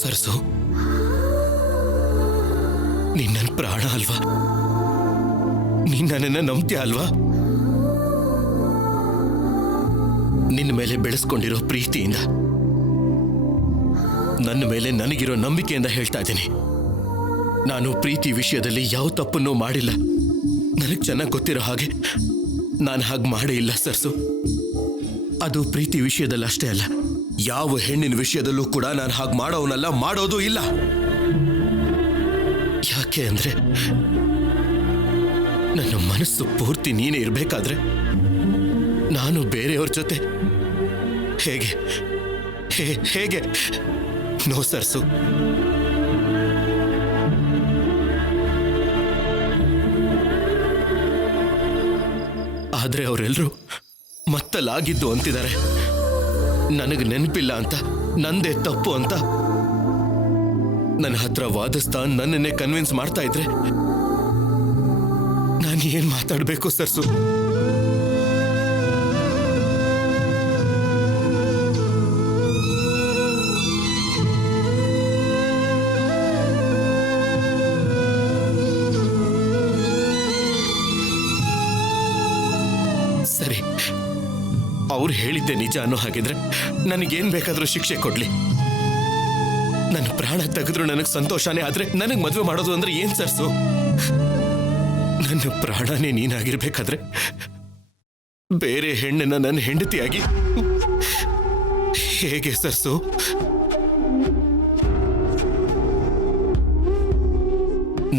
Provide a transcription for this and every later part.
ಸರ್ಸು, ನೀನ್ ನನ್ನ ಪ್ರಾಣ ಅಲ್ವಾ? ನೀನ್ ನನ್ನನ್ನ ನಂಬ್ತೀಯ ಅಲ್ವಾ? ನಿನ್ನ ಮೇಲೆ ಬೆಳೆಸ್ಕೊಂಡಿರೋ ಪ್ರೀತಿಯಿಂದ, ನನ್ನ ಮೇಲೆ ನನಗಿರೋ ನಂಬಿಕೆಯಿಂದ ಹೇಳ್ತಾ ಇದ್ದೀನಿ, ನಾನು ಪ್ರೀತಿ ವಿಷಯದಲ್ಲಿ ಯಾವ ತಪ್ಪನ್ನೂ ಮಾಡಿಲ್ಲ. ನನಗೆ ಚೆನ್ನಾಗಿ ಗೊತ್ತಿರೋ ಹಾಗೆ ನಾನು ಹಾಗೆ ಮಾಡೇ ಇಲ್ಲ ಸರ್ಸು. ಅದು ಪ್ರೀತಿ ವಿಷಯದಲ್ಲಿ ಅಷ್ಟೇ ಅಲ್ಲ, ಯಾವ ಹೆಣ್ಣಿನ ವಿಷಯದಲ್ಲೂ ಕೂಡ ನಾನು ಹಾಗೆ ಮಾಡೋವನಲ್ಲ, ಮಾಡೋದು ಇಲ್ಲ. ಯಾಕೆ ಅಂದ್ರೆ ನನ್ನ ಮನಸ್ಸು ಪೂರ್ತಿ ನೀನೇ ಇರಬೇಕಾದ್ರೆ ನಾನು ಬೇರೆಯವ್ರ ಜೊತೆ ಹೇಗೆ ಹೇಗೆ ನೋ ಸರ್ಸು. ಆದ್ರೆ ಅವರೆಲ್ಲರೂ ಮತ್ತಲಾಗಿದ್ದು ಅಂತಿದ್ದಾರೆ. ನನಗೆ ನೆನಪಿಲ್ಲ ಅಂತ, ನಂದೇ ತಪ್ಪು ಅಂತ ನನ್ನ ಹತ್ರ ವಾದಿಸ್ತಾ ನನ್ನನ್ನೇ ಕನ್ವಿನ್ಸ್ ಮಾಡ್ತಾ ಇದ್ರೆ ನಾನು ಏನ್ ಮಾತಾಡ್ಬೇಕು ಸರ್ಸು? ಸರಿ, ಅವ್ರು ಹೇಳಿದ್ದೆ ನಿಜ ಅನ್ನೋ ಹಾಗಿದ್ರೆ ನನಗೇನ್ ಬೇಕಾದ್ರೂ ಶಿಕ್ಷೆ ಕೊಡ್ಲಿ. ನನ್ನ ಪ್ರಾಣ ತೆಗೆದ್ರು ನನಗೆ ಸಂತೋಷನೇ. ಆದ್ರೆ ನನಗೆ ಮದುವೆ ಮಾಡೋದು ಅಂದ್ರೆ ಏನ್ ಸರ್ಸು? ನನ್ನ ಪ್ರಾಣನೇ ನೀನಾಗಿರ್ಬೇಕಾದ್ರೆ ಬೇರೆ ಹೆಣ್ಣನ್ನ ನನ್ನ ಹೆಂಡತಿಯಾಗಿ ಹೇಗೆ ಸರ್ಸು?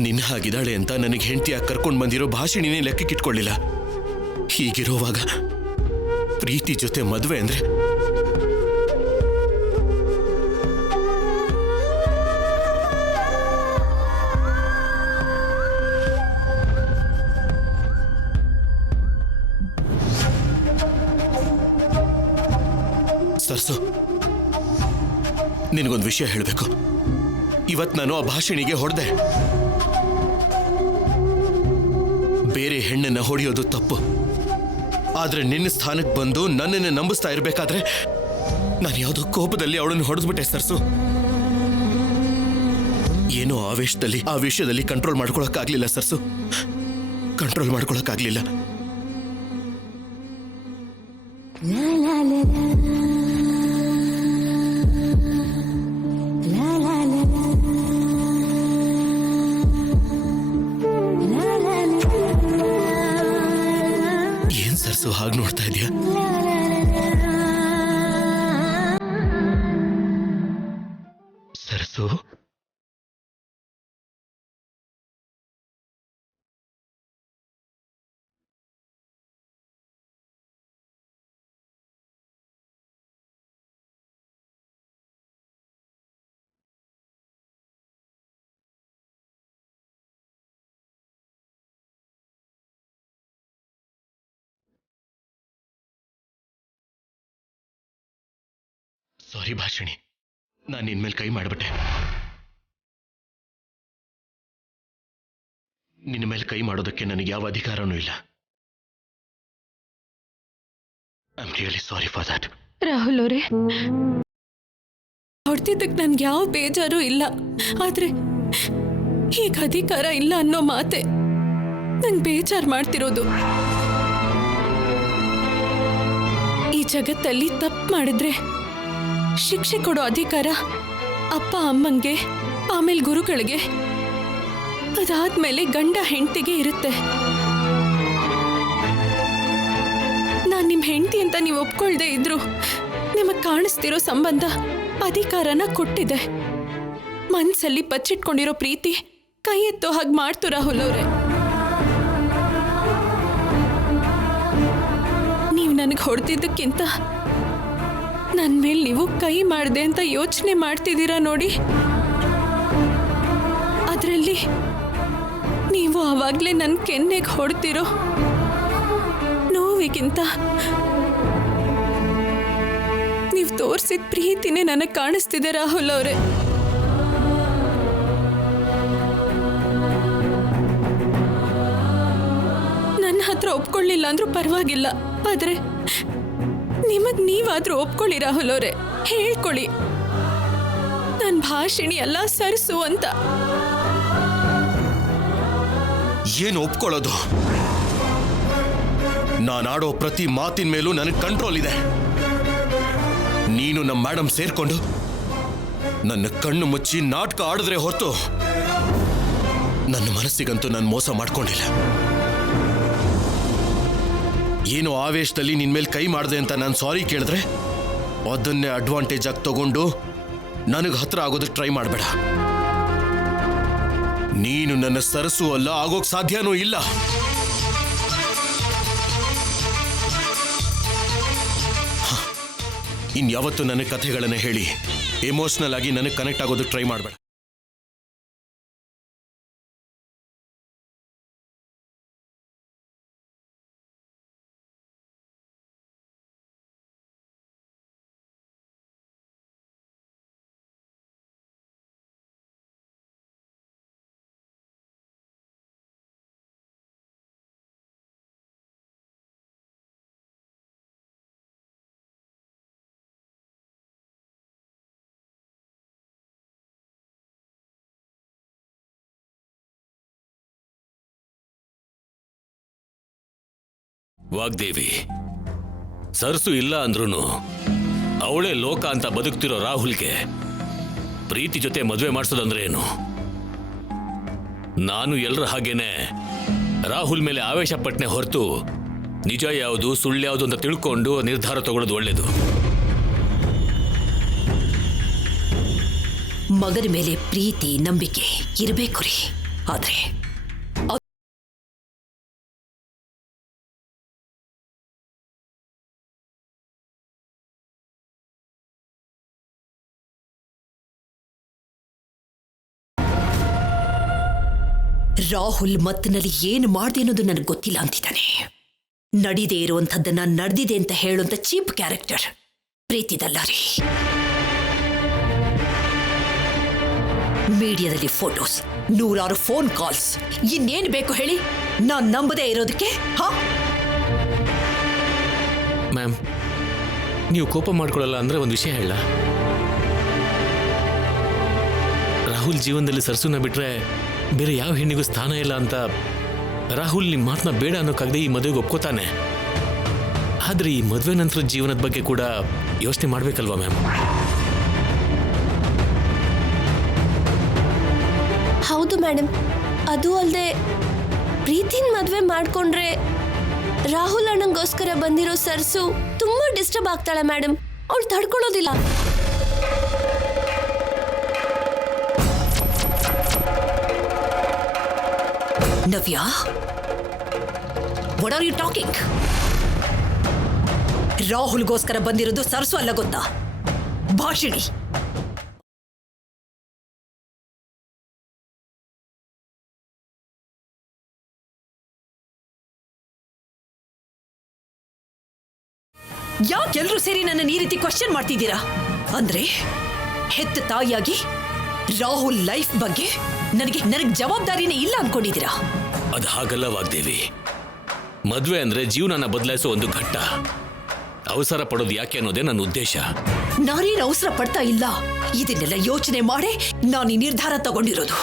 ನಿನ್ನ ಹಾಗಿದ್ದಾಳೆ ಅಂತ ನನಗೆ ಹೆಂಡತಿಯಾಗಿ ಕರ್ಕೊಂಡು ಬಂದಿರೋ ಭಾಷಣಿನೇ ಲೆಕ್ಕಕ್ಕಿಟ್ಕೊಳ್ಳಿಲ್ಲ. ಹೀಗಿರುವಾಗ ಪ್ರೀತಿ ಜೊತೆ ಮದುವೆ ಅಂದ್ರೆ ಸರ್ಸು, ನಿನಗೊಂದು ವಿಷಯ ಹೇಳಬೇಕು. ಇವತ್ತು ನಾನು ಆ ಭಾಷಣಿಗೆ ಹೊಡೆದೆ. ಬೇರೆ ಹೆಣ್ಣನ್ನ ಹೊಡೆಯೋದು ತಪ್ಪು. ಆದ್ರೆ ನಿನ್ನ ಸ್ಥಾನಕ್ಕೆ ಬಂದು ನನ್ನನ್ನು ನಂಬಿಸ್ತಾ ಇರಬೇಕಾದ್ರೆ ನಾನು ಯಾವುದೋ ಕೋಪದಲ್ಲಿ ಅವಳನ್ನು ಹೊಡೆದ್ಬಿಟ್ಟೆ ಸರ್ಸು. ಏನೋ ಆವೇಶದಲ್ಲಿ ಆ ವಿಷಯದಲ್ಲಿ ಕಂಟ್ರೋಲ್ ಮಾಡ್ಕೊಳಕ್ಕಾಗ್ಲಿಲ್ಲ ಸರ್ಸು, ಕಂಟ್ರೋಲ್ ಮಾಡ್ಕೊಳಕ್ಕಾಗ್ಲಿಲ್ಲ. ಏನ್ ಸರ್ಸು ಹಾಗೆ ನೋಡ್ತಾ ಇದೀಯಾ? ಸರ್ಸು, ಸಾರಿ ಭಾಷಣಿ, ನಾನು ನಿನ್ ಮೇಲೆ ಕೈ ಮಾಡ್ಬಿಟ್ಟೆ. ನಿನ್ನ ಮೇಲೆ ಕೈ ಮಾಡೋದಕ್ಕೆ ನನಗೆ ಯಾವ ಅಧಿಕಾರನೂ ಇಲ್ಲ. I am really sorry for that. Rahul ಅವರೇ, ಹೊಡ್ತಿದ್ದಕ್ಕೆ ನನ್ಗೆ ಯಾವ ಬೇಜಾರು ಇಲ್ಲ. ಆದ್ರೆ ಈಗ ಅಧಿಕಾರ ಇಲ್ಲ ಅನ್ನೋ ಮಾತೆ ನಂಗೆ ಬೇಜಾರು ಮಾಡ್ತಿರೋದು. ಈ ಜಗತ್ತಲ್ಲಿ ತಪ್ಪು ಮಾಡಿದ್ರೆ ಶಿಕ್ಷೆ ಕೊಡೋ ಅಧಿಕಾರ ಅಪ್ಪ ಅಮ್ಮಂಗೆ, ಆಮೇಲೆ ಗುರುಗಳಿಗೆ, ಅದಾದ್ಮೇಲೆ ಗಂಡ ಹೆಂಡತಿಗೆ ಇರುತ್ತೆ. ನಾನು ನಿಮ್ಮ ಹೆಂಡತಿ ಅಂತ ನೀವು ಒಪ್ಕೊಳ್ದೇ ಇದ್ರು ನಿಮಗೆ ಕಾಣಿಸ್ತಿರೋ ಸಂಬಂಧ ಅಧಿಕಾರನ ಕೊಟ್ಟಿದೆ. ಮನ್ಸಲ್ಲಿ ಬಚ್ಚಿಟ್ಕೊಂಡಿರೋ ಪ್ರೀತಿ ಕೈ ಎತ್ತೋ ಹಾಗೆ ಮಾಡ್ತು ರಾಹುಲ್ ಅವರೇ. ನೀವು ನನಗೆ ಹೊಡೆದಿದ್ದಕ್ಕಿಂತ ನನ್ನ ಮೇಲೆ ನೀವು ಕೈ ಮಾಡಿದೆ ಅಂತ ಯೋಚನೆ ಮಾಡ್ತಿದ್ದೀರಾ ನೋಡಿ. ಅದರಲ್ಲಿ ನೀವು ಆವಾಗಲೇ ನನ್ನ ಕೆನ್ನೆಗೆ ಹೊಡ್ತಿರೋ ನೋವಿಗಿಂತ ನೀವು ತೋರಿಸಿದ ಪ್ರೀತಿನೇ ನನಗೆ ಕಾಣಿಸ್ತಿದೆ ರಾಹುಲ್ ಅವರೇ. ನನ್ನ ಹತ್ರ ಒಪ್ಕೊಳ್ಳಿಲ್ಲ ಅಂದ್ರೂ ಪರವಾಗಿಲ್ಲ, ಆದ್ರೆ ನಿಮಗ್ ನೀವಾದ್ರೂ ಒಪ್ಕೊಳ್ಳಿ ರಾಹುಲ್ ಅವರೇ. ಹೇಳ್ಕೊಳ್ಳಿ, ನಾನು ನಾನ್ ಭಾಷಿಣಿ ಅಲ್ಲ ಸರ್ಸು ಅಂತ. ಏನು ಒಪ್ಕೊಳ್ಳೋದು? ನಾನಾಡೋ ಪ್ರತಿ ಮಾತಿನ ಮೇಲೂ ನನಗೆ ಕಂಟ್ರೋಲ್ ಇದೆ. ನೀನು ನಮ್ಮ ಮೇಡಮ್ ಸೇರ್ಕೊಂಡು ನನ್ನ ಕಣ್ಣು ಮುಚ್ಚಿ ನಾಟಕ ಆಡಿದ್ರೆ ಹೊರತು ನನ್ನ ಮನಸ್ಸಿಗಂತೂ ನಾನು ಮೋಸ ಮಾಡ್ಕೊಂಡಿಲ್ಲ. ಏನೋ ಆವೇಶದಲ್ಲಿ ನಿನ್ ಮೇಲೆ ಕೈ ಮಾಡಿದೆ ಅಂತ ನಾನು ಸಾರಿ ಕೇಳಿದ್ರೆ ಅದನ್ನೇ ಅಡ್ವಾಂಟೇಜ್ ಆಗಿ ತಗೊಂಡು ನನಗೆ ಹತ್ರ ಆಗೋದಕ್ಕೆ ಟ್ರೈ ಮಾಡಬೇಡ. ನೀನು ನನ್ನ ಸರಸು ಅಲ್ಲ, ಆಗೋಕ್ ಸಾಧ್ಯನೂ ಇಲ್ಲ. ಇನ್ಯಾವತ್ತು ನನ್ನ ಕಥೆಗಳನ್ನು ಹೇಳಿ ಎಮೋಷನಲ್ ಆಗಿ ನನಗೆ ಕನೆಕ್ಟ್ ಆಗೋದಕ್ಕೆ ಟ್ರೈ ಮಾಡಬೇಡ. ವಾಗ್ದೇವಿ, ಸರ್ಸು ಇಲ್ಲ ಅಂದ್ರೂ ಅವಳೇ ಲೋಕ ಅಂತ ಬದುಕ್ತಿರೋ ರಾಹುಲ್ಗೆ ಪ್ರೀತಿ ಜೊತೆ ಮದುವೆ ಮಾಡಿಸೋದಂದ್ರೆ ಏನು? ನಾನು ಎಲ್ಲರ ಹಾಗೇನೆ ರಾಹುಲ್ ಮೇಲೆ ಆವೇಶ ಪಟ್ಟನೆ ಹೊರತು ನಿಜ ಯಾವುದು ಸುಳ್ಳು ಯಾವುದು ಅಂತ ತಿಳ್ಕೊಂಡು ನಿರ್ಧಾರ ತಗೊಳ್ಳೋದು ಒಳ್ಳೇದು. ಮಗನ ಮೇಲೆ ಪ್ರೀತಿ ನಂಬಿಕೆ ಇರಬೇಕು ರೀ. ಆದ್ರೆ ರಾಹುಲ್ ಮತ್ತಿನಲ್ಲಿ ಏನು ಮಾಡಿದೆ ಅನ್ನೋದು ನನಗೆ ಗೊತ್ತಿಲ್ಲ ಅಂತಿದ್ದಾನೆ. ನಡೀದೇ ಇರುವಂಥದ್ದನ್ನ ನಡೆದಿದೆ ಅಂತ ಹೇಳುವಂತ ಚೀಪ್ ಕ್ಯಾರೆಕ್ಟರ್ ಪ್ರೀತಿದಲ್ಲ ರೀ. ಮೀಡಿಯಾದಲ್ಲಿ ಫೋಟೋಸ್, 100 ಫೋನ್ ಕಾಲ್ಸ್, ಇನ್ನೇನು ಬೇಕು ಹೇಳಿ ನಾನ್ ನಂಬದೇ ಇರೋದಕ್ಕೆ? ಹಾ ಮ್ಯಾಮ್, ನೀವು ಕೋಪ ಮಾಡ್ಕೊಳ್ಳಲ್ಲ ಅಂದ್ರೆ ಒಂದು ವಿಷಯ ಹೇಳ. ರಾಹುಲ್ ಜೀವನದಲ್ಲಿ ಸರ್ಸುನ ಬಿಟ್ರೆ ಬೇರೆ ಯಾವ ಹೆಣ್ಣಿಗೂ ಸ್ಥಾನ ಇಲ್ಲ ಅಂತ ರಾಹುಲ್ ನಿಮ್ಮ ಮಾತನ್ನ ಬೇಡ ಅನ್ನೋಕ್ಕಾಗದೆ ಈ ಮದುವೆಗೆ ಒಪ್ಕೋತಾನೆ. ಆದ್ರೆ ಈ ಮದುವೆ ನಂತರ ಜೀವನದ ಬಗ್ಗೆ ಕೂಡ ಯೋಚನೆ ಮಾಡ್ಬೇಕಲ್ವಾ ಮ್ಯಾಮ್? ಹೌದು ಮೇಡಮ್. ಅದು ಅಲ್ಲದೆ ಪ್ರೀತಿನ ಮದುವೆ ಮಾಡ್ಕೊಂಡ್ರೆ ರಾಹುಲ್ ಅಣ್ಣಂಗೋಸ್ಕರ ಬಂದಿರೋ ಸರ್ಸು ತುಂಬಾ ಡಿಸ್ಟರ್ಬ್ ಆಗ್ತಾಳೆ ಮೇಡಮ್. ಅವಳು ತಡ್ಕೊಳ್ಳೋದಿಲ್ಲ. Navya, what are you talking? ರಾಹುಲ್ಗೋಸ್ಕರ ಬಂದಿರೋದು ಸರ್ಸು ಅಲ್ಲ ಗೊತ್ತಾ, ಭಾಷಿಣಿ. ಯಾಕೆಲ್ರೂ ಸೇರಿ ನನ್ನ ಈ ರೀತಿ ಕ್ವಶನ್ ಮಾಡ್ತಿದ್ದೀರಾ? ಅಂದ್ರೆ ಹೆತ್ತ ತಾಯಿಯಾಗಿ ರಾಹುಲ್ ಲೈಫ್ ಬಗ್ಗೆ ನನಗೆ ಜವಾಬ್ದಾರಿನೇ ಇಲ್ಲ ಅನ್ಕೊಂಡಿದ್ದೀರಾ? ಅದು ಹಾಗಲ್ಲ ವಾಗ್ದೇವಿ. ಮದುವೆ ಅಂದ್ರೆ ಜೀವನನ ಬದಲಾಯಿಸೋ ಒಂದು ಘಟ್ಟ. ಅವಸರ ಪಡೋದು ಯಾಕೆ ಅನ್ನೋದೇ ನನ್ನ ಉದ್ದೇಶ. ನಾನೇನು ಅವಸರ ಪಡ್ತಾ ಇಲ್ಲ. ಇದನ್ನೆಲ್ಲ ಯೋಚನೆ ಮಾಡೇ ನಾನು ಈ ನಿರ್ಧಾರ ತಗೊಂಡಿರೋದು.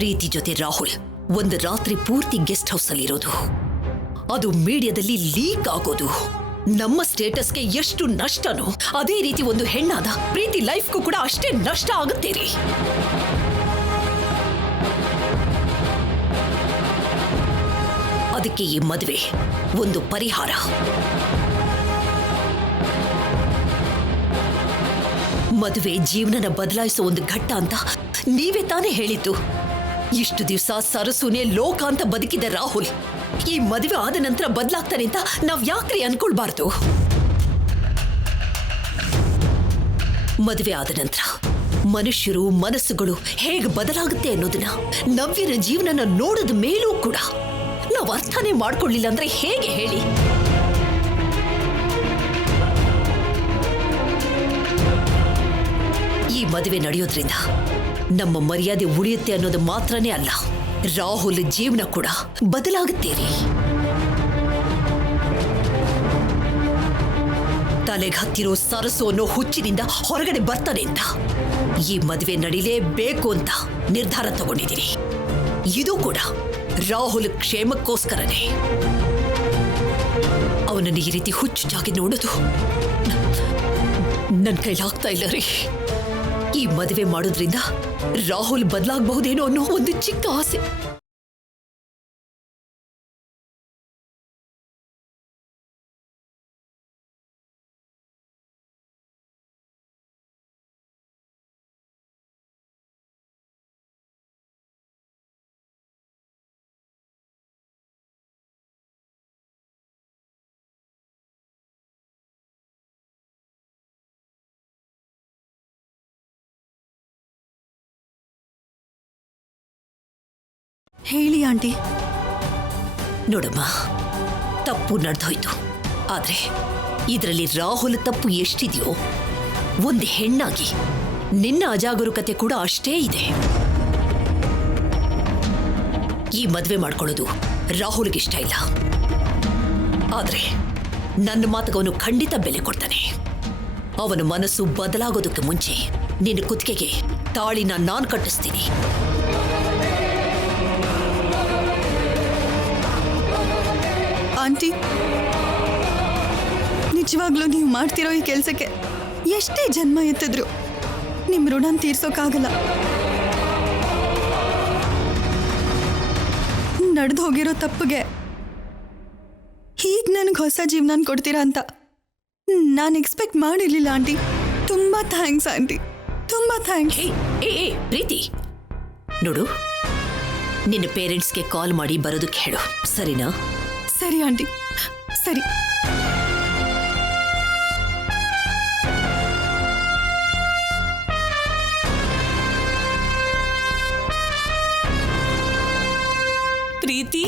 ಪ್ರೀತಿ ಜೊತೆ ರಾಹುಲ್ ಒಂದು ರಾತ್ರಿ ಪೂರ್ತಿ ಗೆಸ್ಟ್ ಹೌಸ್ ಅಲ್ಲಿ ಇರೋದು, ಅದು ಮೀಡಿಯಾದಲ್ಲಿ ಲೀಕ್ ಆಗೋದು, ನಮ್ಮ ಸ್ಟೇಟಸ್ಗೆ ಎಷ್ಟು ನಷ್ಟನೋ ಅದೇ ರೀತಿ ಒಂದು ಹೆಣ್ಣಾದ ಪ್ರೀತಿ ಲೈಫ್ಗೂ ಕೂಡ ಅಷ್ಟೇ ನಷ್ಟ ಆಗುತ್ತೆ ರೀ. ಅದಕ್ಕೆ ಈ ಮದುವೆ ಒಂದು ಪರಿಹಾರ. ಮದುವೆ ಜೀವನನ ಬದಲಾಯಿಸೋ ಒಂದು ಘಟ್ಟ ಅಂತ ನೀವೇ ತಾನೇ ಹೇಳಿದ್ದು. ಇಷ್ಟು ದಿವಸ ಸರಸುನೇ ಲೋಕ ಅಂತ ಬದುಕಿದ ರಾಹುಲ್ ಈ ಮದುವೆ ಆದ ನಂತರ ಬದಲಾಗ್ತಾನೆ ಅಂತ ನಾವ್ ಯಾಕ್ರಿ ಅನ್ಕೊಳ್ಬಾರ್ದು? ಮದುವೆ ಆದ ನಂತರ ಮನುಷ್ಯರು ಮನಸ್ಸುಗಳು ಹೇಗೆ ಬದಲಾಗುತ್ತೆ ಅನ್ನೋದನ್ನ ನವ್ಯನ ಜೀವನನ ನೋಡಿದ ಮೇಲೂ ಕೂಡ ನಾವು ಅರ್ಥನೇ ಮಾಡ್ಕೊಳ್ಳಿಲ್ಲ ಅಂದ್ರೆ ಹೇಗೆ ಹೇಳಿ? ಈ ಮದುವೆ ನಡೆಯೋದ್ರಿಂದ ನಮ್ಮ ಮರ್ಯಾದೆ ಉಳಿಯುತ್ತೆ ಅನ್ನೋದು ಮಾತ್ರನೇ ಅಲ್ಲ, ರಾಹುಲ್ ಜೀವನ ಕೂಡ ಬದಲಾಗುತ್ತೇರಿ. ತಲೆಗೆ ಹತ್ತಿರೋ ಸರಸು ಅನ್ನೋ ಹುಚ್ಚಿನಿಂದ ಹೊರಗಡೆ ಬರ್ತಾನೆ ಅಂತ ಈ ಮದುವೆ ನಡೀಲೇಬೇಕು ಅಂತ ನಿರ್ಧಾರ ತಗೊಂಡಿದ್ದೀನಿ. ಇದು ಕೂಡ ರಾಹುಲ್ ಕ್ಷೇಮಕ್ಕೋಸ್ಕರನೇ. ಅವನನ್ನು ಈ ರೀತಿ ಹುಚ್ಚುಚಾಗಿ ನೋಡೋದು ನನ್ನ ಕೈಲಾಗ್ತಾ ಇಲ್ಲ ರೀ. ಈ ಮದುವೆ ಮಾಡೋದ್ರಿಂದ ರಾಹುಲ್ ಬದಲಾಗಬಹುದೇನೋ ಅನ್ನೋ ಒಂದು ಚಿಕ್ಕ ಆಸೆ. ಹೇಳಿ ಆಂಟಿ. ನೋಡಮ್ಮ, ತಪ್ಪು ನಡೆದೋಯ್ತು. ಆದ್ರೆ ಇದರಲ್ಲಿ ರಾಹುಲ್ ತಪ್ಪು ಎಷ್ಟಿದೆಯೋ, ಒಂದು ಹೆಣ್ಣಾಗಿ ನಿನ್ನ ಅಜಾಗರೂಕತೆ ಕೂಡ ಅಷ್ಟೇ ಇದೆ. ಈ ಮದುವೆ ಮಾಡ್ಕೊಳ್ಳೋದು ರಾಹುಲ್ಗೆ ಇಷ್ಟ ಇಲ್ಲ. ಆದ್ರೆ ನನ್ನ ಮಾತಿಗೆ ಅವನು ಖಂಡಿತ ಬೆಲೆ ಕೊಡ್ತಾನೆ. ಅವನ ಮನಸ್ಸು ಬದಲಾಗೋದಕ್ಕೆ ಮುಂಚೆ ನಿನ್ನ ಕುತ್ತಿಗೆಗೆ ತಾಳಿನ ನಾನ್ ಕಟ್ಟಿಸ್ತೀನಿ. ಆಂಟಿ, ನಿಜವಾಗ್ಲೂ ನೀವು ಮಾಡ್ತಿರೋ ಈ ಕೆಲಸಕ್ಕೆ ಎಷ್ಟೇ ಜನ್ಮ ಎತ್ತಿದ್ರು ನಿಮ್ಮ ಋಣನ ತೀರ್ಸೋಕ್ಕಾಗಲ್ಲ. ನಡೆದು ಹೋಗಿರೋ ತಪ್ಪಿಗೆ ಹೀಗೆ ನನಗೆ ಹೊಸ ಜೀವನ ಕೊಡ್ತೀರಾ ಅಂತ ನಾನು ಎಕ್ಸ್ಪೆಕ್ಟ್ ಮಾಡಿರ್ಲಿಲ್ಲ ಆಂಟಿ. ತುಂಬಾ ಥ್ಯಾಂಕ್ಸ್ ಆಂಟಿ, ತುಂಬಾ ಥ್ಯಾಂಕ್ಸ್. ಏ ಪ್ರೀತಿ, ನೋಡು, ನಿನ್ನ ಪೇರೆಂಟ್ಸ್ಗೆ ಕಾಲ್ ಮಾಡಿ ಬರೋದಕ್ಕೆ ಹೇಳು, ಸರಿನಾ? ಸರಿ ಆಂಟಿ, ಸರಿ. ಪ್ರೀತಿ,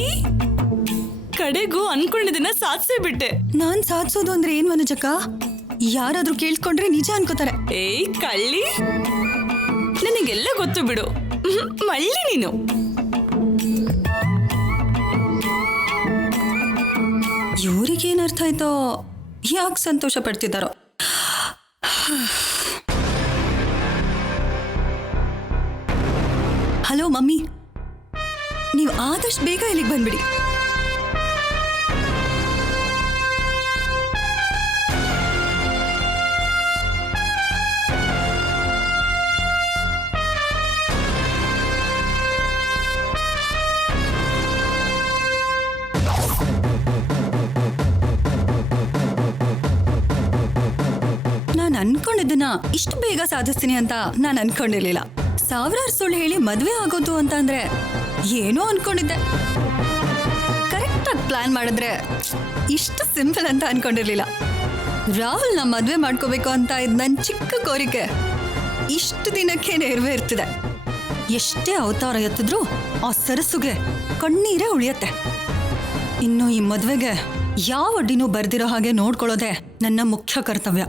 ಕಡೆಗೂ ಅನ್ಕೊಂಡಿದ್ದನ್ನ ಸಾಧಿಸೇ ಬಿಟ್ಟೆ. ನಾನ್ ಸಾಧಿಸೋದು ಅಂದ್ರೆ ಏನ್ ವನಜಕ್ಕ? ಯಾರಾದ್ರೂ ಕೇಳ್ಕೊಂಡ್ರೆ ನಿಜ ಅನ್ಕೋತಾರೆ. ಏಯ್ ಕಳ್ಳಿ, ನನಗೆಲ್ಲ ಗೊತ್ತು ಬಿಡು. ಮಳ್ಳಿ ನೀನು. ಇವ್ರಿಗೇನ್ ಅರ್ಥ ಆಯ್ತೋ, ಯಾಕೆ ಸಂತೋಷ ಪಡ್ತಿದ್ದಾರೋ. ಹಲೋ ಮಮ್ಮಿ, ನೀವು ಆದಷ್ಟು ಬೇಗ ಇಲ್ಲಿಗೆ ಬಂದ್ಬಿಡಿ. ನಾನು ಅನ್ಕೊಂಡಿದ್ದನ್ನ ಇಷ್ಟು ಬೇಗ ಸಾಧಿಸ್ತೀನಿ ಅಂತ ನಾನು ಅನ್ಕೊಂಡಿರ್ಲಿಲ್ಲ. ಸಾವಿರಾರು ಸುಳ್ಳು ಹೇಳಿ ಮದ್ವೆ ಆಗೋದು ಅಂತ ಅಂದ್ರೆ ಏನೋ ಅನ್ಕೊಂಡಿದ್ದೆ. ಕರೆಕ್ಟಾಗಿ ಪ್ಲಾನ್ ಮಾಡಿದ್ರೆ ಇಷ್ಟು ಸಿಂಪಲ್ ಅಂತ ಅನ್ಕೊಂಡಿರ್ಲಿಲ್ಲ. ರಾಹುಲ್ ನಾ ಮದ್ವೆ ಮಾಡ್ಕೋಬೇಕು ಅಂತ ಇದ್ ನನ್ನ ಚಿಕ್ಕ ಕೋರಿಕೆ ಇಷ್ಟು ದಿನಕ್ಕೆ ನೆರವೇರ್ತಿದೆ. ಎಷ್ಟೇ ಅವತಾರ ಎತ್ತಿದ್ರು ಆ ಸರಸುಗೆ ಕಣ್ಣೀರೇ ಉಳಿಯತ್ತೆ. ಇನ್ನು ಈ ಮದ್ವೆಗೆ ಯಾವ ಅಡ್ಡಿನೂ ಬರ್ದಿರೋ ಹಾಗೆ ನೋಡ್ಕೊಳ್ಳೋದೆ ನನ್ನ ಮುಖ್ಯ ಕರ್ತವ್ಯ.